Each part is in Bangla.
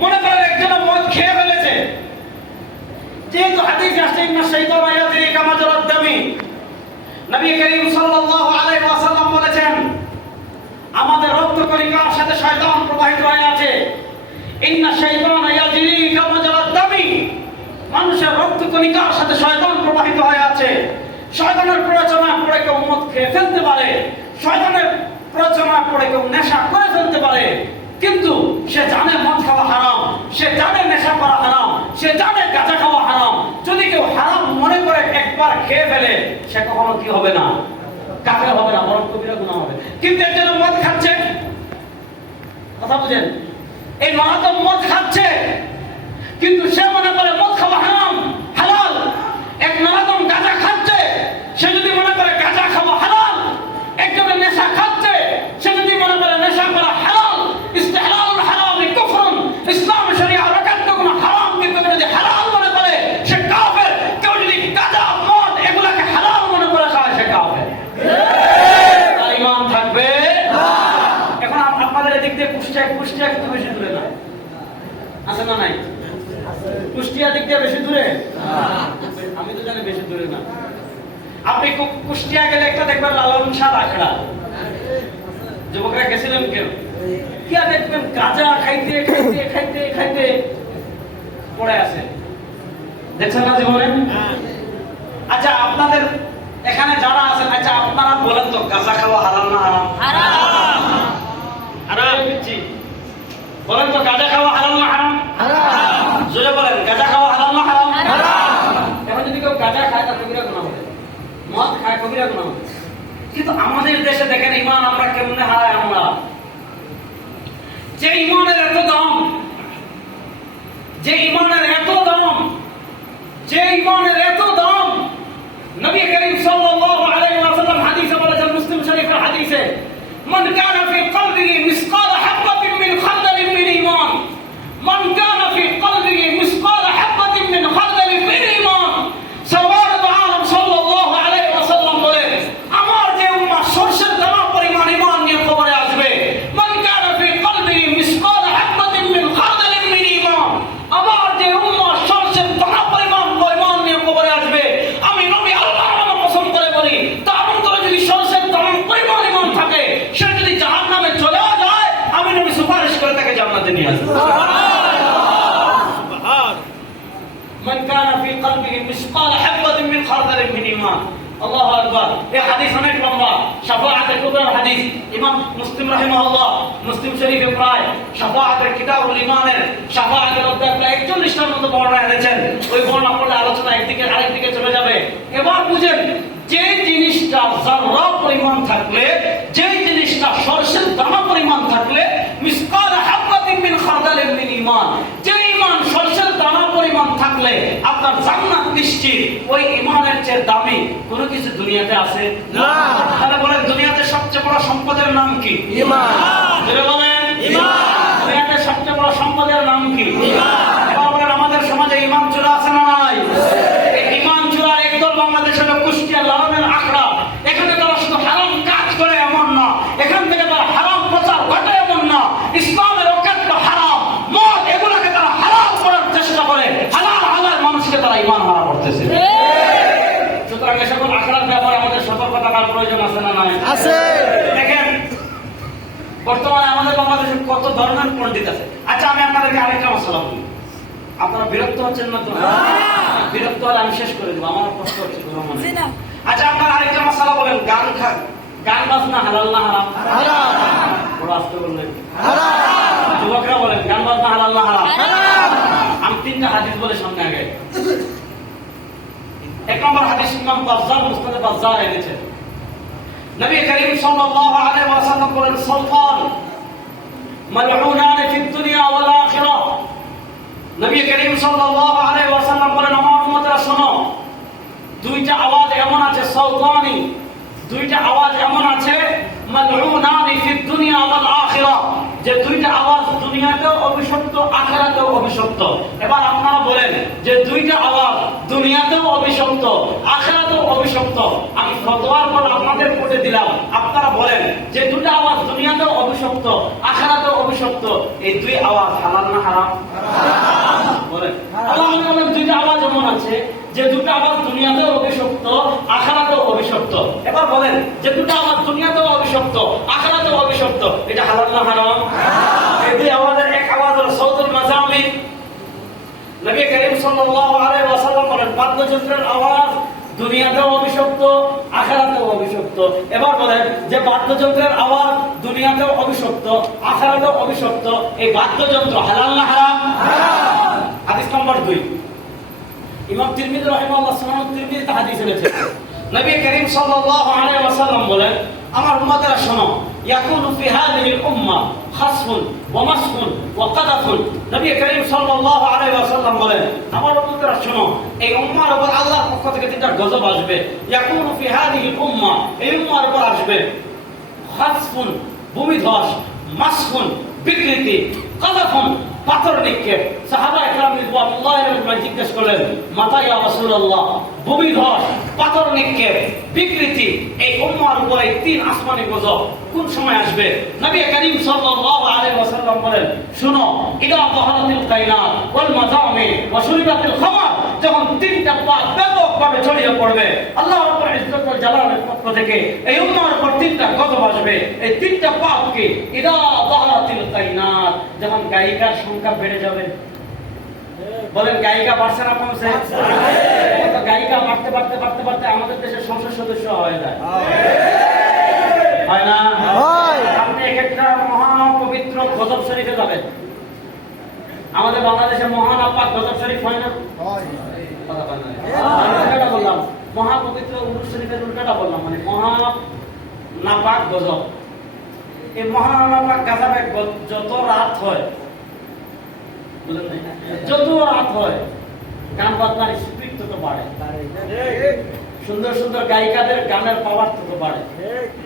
মনে করেন একজন মদ খেয়ে ফেলেছে, যেহেতু হাদিস আসছে ইন্না শাইতানা ইয়াজরি কামা জারাদ দামি, নবী করিম সাল্লাল্লাহু আলাইহি ওয়াসাল্লাম বলেছেন আমাদের রক্তকণিকার সাথে শয়তান প্রবাহিত হয়ে আছে। ইন্না শাইতানা ইয়াজরি কামা জারাদ দামি, মানুষের রক্তকণিকার সাথে শয়তান প্রবাহিত হয়ে আছে। শয়তানের প্ররোচনায় পড়ে কেউ মদ খেয়ে ফেলতে পারে, শয়তানের প্ররোচনায় পড়ে কেউ নেশা করে ফেলতে পারে, কিন্তু সে জানে মদ খাওয়া হারাম, সে জানে নেশা করা হারাম, সে জানে গাঁজা খাওয়া হারাম। যদি কেউ হারাম মনে করে একবার খেয়ে ফেলে, সে কখনো কি হবে না, কাফের হবে না, বরং কবিরা গুনাহ হবে। কিন্তু একজন মদ খাচ্ছে, কথা বুঝেন, এই মারাত্মক মদ খাচ্ছে, কিন্তু সে মনে করে মদ খাওয়া হারাম হালাল। এক মারাত্মক গাঁজা খাচ্ছে, সে যদি মনে করে গাঁজা খাওয়া হালাল। একজন নেশা খাচ্ছে, সে যদি মনে করে নেশা করা হালাল। ইস্তিহলালুল হারামি কুফরুন, ইসলাম শরিয়া রাকাত কোন হারাম কিন্তু যদি হালাল মনে করে সে কাফের। কেউ যদি গাঁজা মদ এগুলাকে হালাল মনে করে খায়, সে কাফের। তার ঈমান থাকবে না। এখন আপনাদের এদিক দিয়ে কুষ্টিয়া কিন্তু বেশি দূরে না, আছে না নাই? কুষ্টিয়া দিক দিয়ে বেশি দূরে? আমি তো জানি বেশি দূরে না। আপনি কুষ্টিয়া গেলে একটা দেখবেন লালন শাহ আখড়া, যুবকরা গেছিলেন কেউ, কি দেখবেন গাঁজা খাইতে খাইতে খাইতে খাইতে পড়ে আছে, দেখছেন না জীবনে? আচ্ছা আপনাদের এখানে যারা আছেন, আচ্ছা আপনারা বলেন তো গাঁজা খাওয়া হারাম না হারাম? হারাম। বলেন তো গাঁজা খাওয়া হারাম না হারাম? জোরে বলেন, গাঁজা খাওয়া হারাম না হারাম? এখন যদি কেউ গাঁজা খায় তার কবিরা গুনাহ হবে, মদ খায় কবিরা গুনাহ হবে। কিন্তু আমাদের দেশে দেখেন ঈমান আমরা কেমনে হারাই। আমরা যে ঈমানের এত দাম, যে ঈমানের এত দাম, যে ঈমানের এত দাম, নবী করিম সাল্লাল্লাহু আলাইহি ওয়াসাল্লাম হাদিসে বলেছেন, মুসলিম শরীফের হাদিসে, মান কানা ফি কলবিহি মিসকাল হাববাতিন মিন খারদালিন মিন ঈমান, মান কানা ফি কলবিহি মিসকাল হাববাতিন মিন খারদালিন মিন ঈমান। সওয়ারুল আলম সাল্লাল্লাহু আলাইহি ওয়াসাল্লাম বলেন, আমার যে উম্মাহ সরষের দানা পরিমাণ ঈমান নিয়ে কবরে আসবে, মান কানা ফি কলবিহি মিসকাল হাববাতিন মিন খারদালিন মিন ঈমান, আমার যে উম্মাহ সরষের দানা পরিমাণ ঈমান নিয়ে কবরে আসবে, আমি নবী আল্লাহর নামে কসম করে বলি, তার অন্তরে যদি সরষের দানা পরিমাণ ঈমান থাকে, সে যদি জাহান্নামে চলে যায়, আমি নবী সুপারিশ করে তাকে জান্নাতে নিয়ে আসব। من كان في قلبه مثقال حبة من خردل من إيمان। الله أكبر। এই হাদিস অনেক লম্বা, শাফাআতুল কুবরা হাদিস, ইমাম মুসলিম রাহিমাহুল্লাহ মুসলিম শরীফে প্রায় শাফাআতুল কিতাবুল ঈমানের শাফাআতের অধ্যায় প্রায় 41টার মতো বর্ণনা এনেছেন। ওই বর্ণনা পড়লে আলোচনা একদিকে আরেকদিকে চলে যাবে। এবার বুঝেন, যে জিনিসটা যারা পরিমাণ থাকলে, যে জিনিসটা সরষের দানা পরিমাণ থাকলে, মিসকাল হাববাতিন মিন খারদালিন মিন ঈমান, যে ঈমান সরষের দানা পরিমাণ থাকলে আপনার জান্নাত নিশ্চিত। ওই ঈমানের চেয়ে দামি কোনো কিছু দুনিয়াতে আছে না। তাহলে বলেন, দুনিয়াতে সবচেয়ে বড় সম্পদের নাম কি? ঈমান। জোরে বলেন, ঈমান। দুনিয়াতে সবচেয়ে বড় সম্পদের নাম কি? ঈমান। এবার বলেন, আমাদের সমাজে ঈমান চোরা আছে না নাই? এই ঈমান চোরার একদল বাংলাদেশে হলো কুষ্টিয়া লালনের আখড়া। এখানে তারা শুধু হারাম কাজ করে এমন না, এখান থেকে তারা হারাম প্রচার ঘটে এমন না, ইসলামের অকাট্য হারাম মদ এগুলাকে তারা হারাম করার চেষ্টা করে, হালাল হালাল মানুষকে তারা ঈমান হারা করতেছে। সুতরাং এ সকল আখড়ার ব্যাপারে আমাদের সতর্ক থাকার প্রয়োজন আছে না নাই? আছে। দেখেন বর্তমানে আমাদের বাংলাদেশে কত ধরনের পণ্ডিত আছে। আচ্ছা আমি আপনাদেরকে আরেকটা মশলা বলি, আপনারা বিরক্ত হচ্ছেন না তো? বিরক্ত হলে আমি শেষ করে দেবো, আমার কষ্ট হচ্ছে। আচ্ছা আপনারা আরেকটা মশলা বলেন, গান বাজনা হালাল না হারাম? বড় আসতে বললেন। যুবকরা বলেন, গান বাজনা হালাল না হারাম? আমি 3টা হাদিস বলে সামনে আগে। এক নম্বর হাদিস ইমাম বাজ্জার মুসনাদে বাজ্জার এনেছেন। নবী করিম সাল্লাল্লাহু আলাইহি ওয়াসাল্লাম বলেন, সালফান মালউনান ফিদ দুনিয়া ওয়াল আখিরাহ। নবী করিম সাল্লাল্লাহু আলাইহি ওয়াসাল্লাম বলেন, আমার উম্মতরা শোনো, দুইটা আওয়াজ এমন আছে, সালফানি, দুইটা আওয়াজ এমন আছে, মালউনান ফিদ দুনিয়া ওয়াল আখিরাহ, যে দুইটা আওয়াজ দুনিয়াতেও অভিশপ্ত আখিরাতেও অভিশপ্ত। এবার আপনারা বলেন যে দুইটা আওয়াজ দুনিয়াতেও অভিশপ্ত আখিরাতেও অভিশপ্ত। আমি ফতোয়ার পর আপনাদের কোটে দিলাম, আপনারা বলেন যে দুইটা আওয়াজ দুনিয়াতেও অভিশপ্ত আখিরাতেও অভিশপ্ত, এই দুই আওয়াজ হালাল না হারাম? বলেন। আল্লাহ বলেন দুইটা আওয়াজ এমন আছে যে দুটো আওয়াজ দুনিয়াতেও অভিশপ্ত আখিরাতেও অভিশপ্ত। এবার বলেন যে দুটো আওয়াজ দুনিয়াতেও অভিশপ্ত আখিরাতেও অভিশপ্ত, এটা হালাল না হারাম? এই দুই আওয়াজের এক আওয়াজ হলো সাউতুল মাজামির। নবী করিম সাল্লাল্লাহু আলাইহি ওয়াসাল্লাম বলেন বাদ্যযন্ত্রের আওয়াজ দুনিয়াতেও অভিশপ্ত আখিরাতেও অভিশপ্ত। এবার বলেন যে বাদ্যযন্ত্রের আওয়াজ দুনিয়াতেও অভিশপ্ত আখিরাতেও অভিশপ্ত, এই বাদ্যযন্ত্র হালাল না হারাম? হাদিস নম্বর 2, ইমাম তিরমিজি রাহিমাহুল্লাহ সুনান তিরমিজিতে হাদিস এনেছে। নবী করিম সাল্লাল্লাহু আলাইহি ওয়াসাল্লাম বলেন আমার উম্মতেরা শোনো, ইয়াকুনু ফি হাযিহিল উম্মাহ খাসফুন ওয়া মাসফুন ওয়া কাদাফুন। নবী করিম সাল্লাল্লাহু আলাইহি ওয়াসাল্লাম বলেন আমার উম্মতেরা শোনো, এই উম্মার উপর আল্লাহর পক্ষ থেকে তিনটা গজব আসবে। ইয়াকুনু ফি হাযিহিল উম্মাহ, এই উম্মার উপর আসবে খাসফুন ভূমিধস, মাসফুন বিকৃতি, কাদাফুন পাথর নিক্ষেপ। সাহাবা একরাম রিদওয়ানুল্লাহি আলাইহিম জিজ্ঞেস করলেন মাতা ইয়া রাসূলুল্লাহ, ভূমিধস, পাথর নিক্ষেপ, বিকৃতি, এই উম্মার উপরে এই তিন আসমানি গজব কোন সময় আসবে? নবী করিম সাল্লাল্লাহু আলাইহি ওয়াসাল্লাম বলেন শুনো, ইদা যাহারাতিল কায়নাত ওয়াল মাজামি ওয়া শুরিবাতিল খামার, যখন তিনটা পাপ ব্যাপকভাবে ছড়িয়ে পড়বে আল্লাহ রাব্বুল ইজ্জত ওয়াল জালালের পক্ষ থেকে এই উম্মার উপর তিনটা গজব আসবে। এই তিনটা পাপ কি? ইদা যাহারাতিল কায়নাত, যখন গায়িকার সংখ্যা বেড়ে যাবে। বলেন গায়িকা বাড়ছে না কমছে? গায়িকা বাড়তে বাড়তে বাড়তে বাড়তে আমাদের দেশের সংসদ সদস্য হয়ে যায়, হয় না? আপনি এক একটা মহান পবিত্র গজব শরীফে যাবেন, আমাদের বাংলাদেশে মহান আপাক গজব শরীফ হয় না? উল্টাটা বললাম, মহা পবিত্র উরুস শরীফের উল্টাটা বললাম, মানে মহা নাপাক গজব। এই মহা নাপাক গাজাবের যত রাত হয়, যত রাত হয় গান বাজনার স্পিড তত বাড়ে, সুন্দর সুন্দর গায়িকাদের গানের পাওয়ার তত বাড়ে।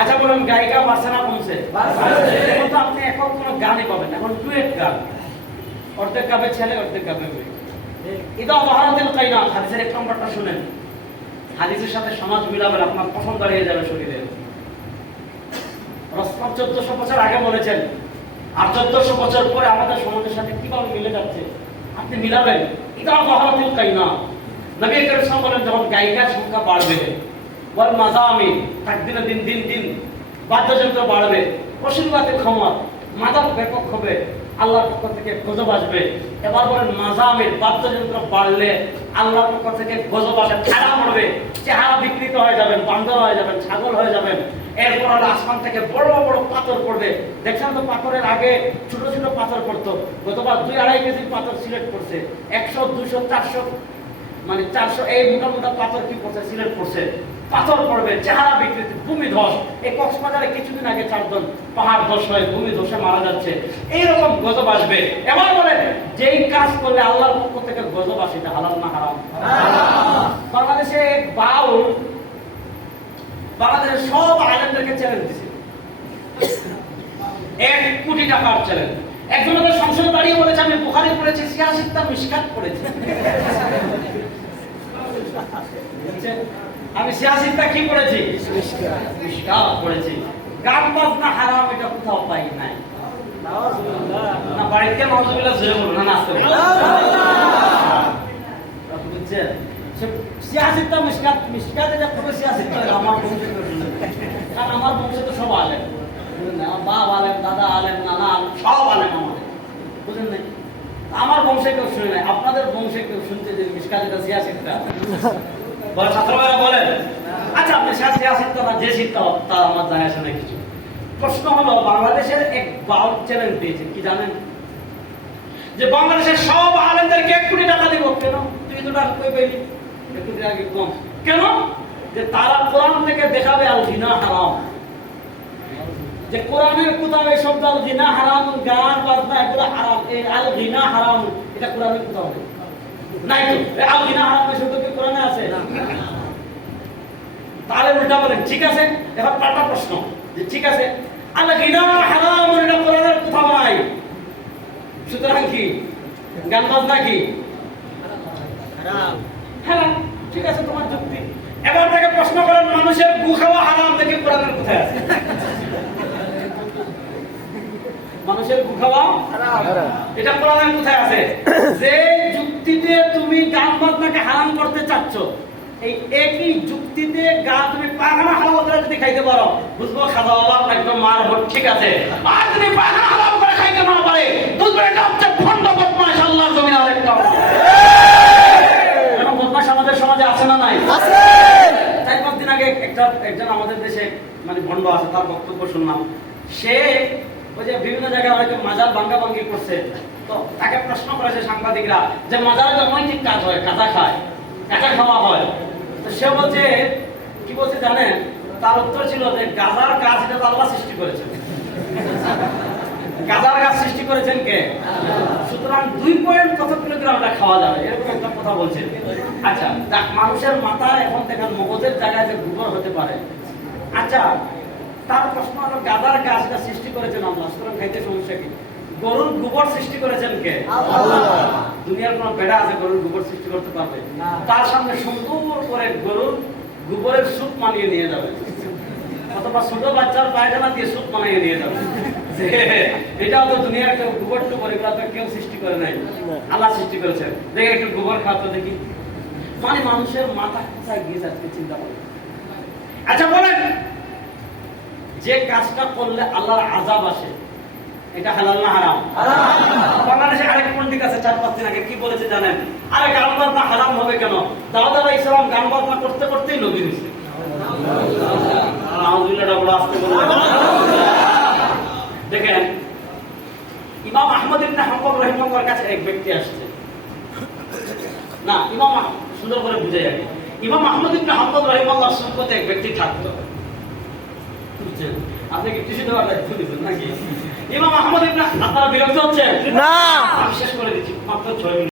আচ্ছা বলুন গায়িকা বাড়ছে না কমছে? এখন তো আপনি এখন কোন গানই পাবেন, এখন ডুয়েট গান, অর্ধেক গাবে ছেলে অর্ধেক গাবে মেয়ে। ইদা যাহারাতিল কায়নাত, হাদিসের 1 নম্বরটা শুনেন, হাদিসের সাথে সমাজ মিলাবেন, আপনার পছন্দ হয়ে যাবে শরীরে। রাসূল 1400 বছর আগে বলেছেন, আর 1400 বছর পরে আমাদের সমাজের সাথে কিভাবে মিলে যাচ্ছে আপনি মিলাবেন। ইদা যাহারাতিল কায়নাত, নবী করিম সাল্লাল্লাহু আলাইহি ওয়াসাল্লাম বলেন যখন গায়িকার সংখ্যা বাড়বে, ওয়াল মাজামি, তার দিনে দিন দিন দিন বাদ্যযন্ত্র বাড়বে, অশ্লীলতার খামার, মাদক ব্যাপক হবে, আল্লাহর পক্ষ থেকে গজব আসবে। এবার বলেন মাজামির, বাদ্যযন্ত্র বাড়লে আল্লাহর পক্ষ থেকে গজব আসে, ঠাড়া পড়বে, চেহারা বিকৃত হয়ে যাবেন, বান্দর হয়ে যাবেন, ছাগল হয়ে যাবেন। এরপর আসমান থেকে বড় বড় পাথর পড়বে। দেখছেন তো পাথরের আগে ছোট ছোট পাথর পড়তো, গতবার 2-2.5 কেজি পাথর সিলেট করছে, 100, 200, 400, মানে 400 এই মোটা মোটা পাথর কি করছে, সিলেট করছে। পাথর পড়বে, চেহারা বিকৃতি, ভূমি ধস। এই কক্সবাজারে কিছুদিন আগে 4 জন পাহাড় ধস হয়ে ভূমি ধসে মারা যাচ্ছে। এইরকম গজব আসবে। এবার বলেন যেই কাজ করলে আল্লাহর পক্ষ থেকে গজব আসে, এটা হালাল না হারাম? বাংলাদেশে বাউল বাংলাদেশের সব আলেমদেরকে চ্যালেঞ্জ দিছে, 1 কোটি টাকার চ্যালেঞ্জ। একজন আমাদের সংসদে দাঁড়িয়ে বলেছে আমি বুখারী পড়েছি, সিয়াসিত্তা মিশকাত পড়েছি। আমি সিয়াসিত্তা কি পড়েছি? মিশকাত পড়েছি। গান বাজনা হারাম এটা কোথাও পাই নাই। না বাড়িতে নাউজুবিল্লাহ জোরে বলুন, না নাচতে বলুন। বুঝছেন? সিয়াসিত্তা মিশকাত, মিশকাতে যা পড়ে সিয়াসিত্তা আমার বংশে, কারণ আমার বংশে তো সব আলেম, বাপ আলেম, দাদা আলেম, নানা আলেম, সব আলেম আমাদের, বুঝলেন না? আমার বংশে কেউ শুনে নাই, আপনাদের বংশে কেউ শুনতে যে মিশকাতে সিয়াসিত্তা ছাত্ররা বলেন। আচ্ছা আপনি সিয়াসিত্তা না যে শিক্ষা তা আমার জানা আছে না কিছু। প্রশ্ন হলো বাংলাদেশের এক বাউল চ্যালেঞ্জ দিয়েছে, কি জানেন? যে বাংলাদেশের সব আলেমদেরকে 1 কোটি টাকা দিব। কেন? তুই তো টাকা কই পেলি? 1 কোটি টাকা কম কেন? যে তারা কোরআন থেকে দেখাবে আল জিনা হারাম, যে কোরআনের কোথাও এই শব্দ আল জিনা হারাম, গান বাজনা এগুলো হারাম, এই আল জিনা হারাম এটা কোরআনের কোথাও নেই, নাই তো। আল জিনা হারাম এই শব্দ কি কোরআনে আছে? তাহলে উল্টা বলেন ঠিক আছে। এবার পাল্টা প্রশ্ন, যে ঠিক আছে আল গিনা হারাম, এটা কোরআনের কোথাও নাই। সুতরাং কি গান বাজনা কি হারাম? হারাম, ঠিক আছে তোমার যুক্তি। এবার তাকে প্রশ্ন করেন মানুষের গু খাওয়া হারাম, দেখে কোরআনের কোথায় আছে? মানুষের গু খাওয়া হারাম, এটা কোরআনের কোথায় আছে? যে যুক্তিতে তুমি গান বাজনাকে হারাম করতে চাচ্ছ, এই একই যুক্তিতে তুমি পায়খানা হারাম করে যদি খাইতে পারো, বুঝবো খাওয়া বাবা একদম মার ভোট, ঠিক আছে। আর যদি পায়খানা হারাম করে খাইতে না পারে, বুঝবো এটা হচ্ছে ভণ্ড বদমাশ, আল্লাহর জমিনে আরেকটা বদমাশ আমাদের সমাজে আছে না নাই? আছে। 4-5 দিন আগে একজন আমাদের দেশে মানে ভণ্ড আছে, তার বক্তব্য শুনলাম। সে ওই যে বিভিন্ন জায়গায় হয়তো মাজার ভাঙ্গি করছে, তো তাকে প্রশ্ন করেছে সাংবাদিকরা যে মাজারে তো অনৈতিক কাজ হয়, কাঁচা খায়, কাঁচা খাওয়া হয়। তো সে বলছে, কি বলছে জানেন? তার উত্তর ছিল যে গাজার গাছ এটা তো আল্লাহ সৃষ্টি করেছেন। গাজার গাছ সৃষ্টি করেছেন কে? সুতরাং 2 পয়েন্ট কত কিলোগ্রাম এটা খাওয়া যাবে, এরকম একটা কথা বলছেন। আচ্ছা, মানুষের মাথায় এখন দেখেন মগজের জায়গায় যে গোবর হতে পারে। আচ্ছা, তার প্রশ্ন হলো গাজার গাছ এটা সৃষ্টি করেছেন আল্লাহ, সুতরাং খাইতে সমস্যা কি? গরুর গোবর সৃষ্টি করেছেন কে? আল্লাহ। দুনিয়ার কোন বেড়া আছে গরুর গোবর সৃষ্টি করতে পারবে? তার সামনে সুন্দর করে গরুর গোবরের স্যুপ মানিয়ে নিয়ে যাবে, অথবা ছোট বাচ্চার পায়খানা দিয়ে স্যুপ মানিয়ে নিয়ে যাবে। এটাও তো দুনিয়ার কেউ গোবর টোবর এগুলো তো কেউ সৃষ্টি করে নাই, আল্লাহ সৃষ্টি করেছেন। দেখে একটু গোবর খাওয়া দেখি, মানে মানুষের মাথা কোথায় গিয়েছে আজকে চিন্তা করে। আচ্ছা বলেন, যে কাজটা করলে আল্লাহর আযাব আসে, এটা হালাল না হারাম? বাংলাদেশে আরেক পণ্ডিত আছে 4-5 দিন আগে, কি বলেছে জানেন? আরে গান বাজনা হারাম হবে কেন? দাউদ আলাইহিস সালাম গান বাজনা করতে করতেই নবী হয়েছে। দেখেন, ইমাম আহমদ ইবনে হাম্বল রাহিমাহুল্লাহর কাছে এক ব্যক্তি আসছে। না, সুন্দর করে বুঝে যাবে। ইমাম আহমদ ইবনে হাম্বল রাহিমাহুল্লাহর সুন্নতে এক ব্যক্তি থাকতো। বুঝছেন? আপনি কি কিছু দেওয়ার দায়িত্ব দিচ্ছেন নাকি? ইমাম আহমদ ইবনে, আপনারা বিরক্ত হচ্ছেন? না, আমি শেষ করে দিচ্ছি মাত্র 6 মিনিট।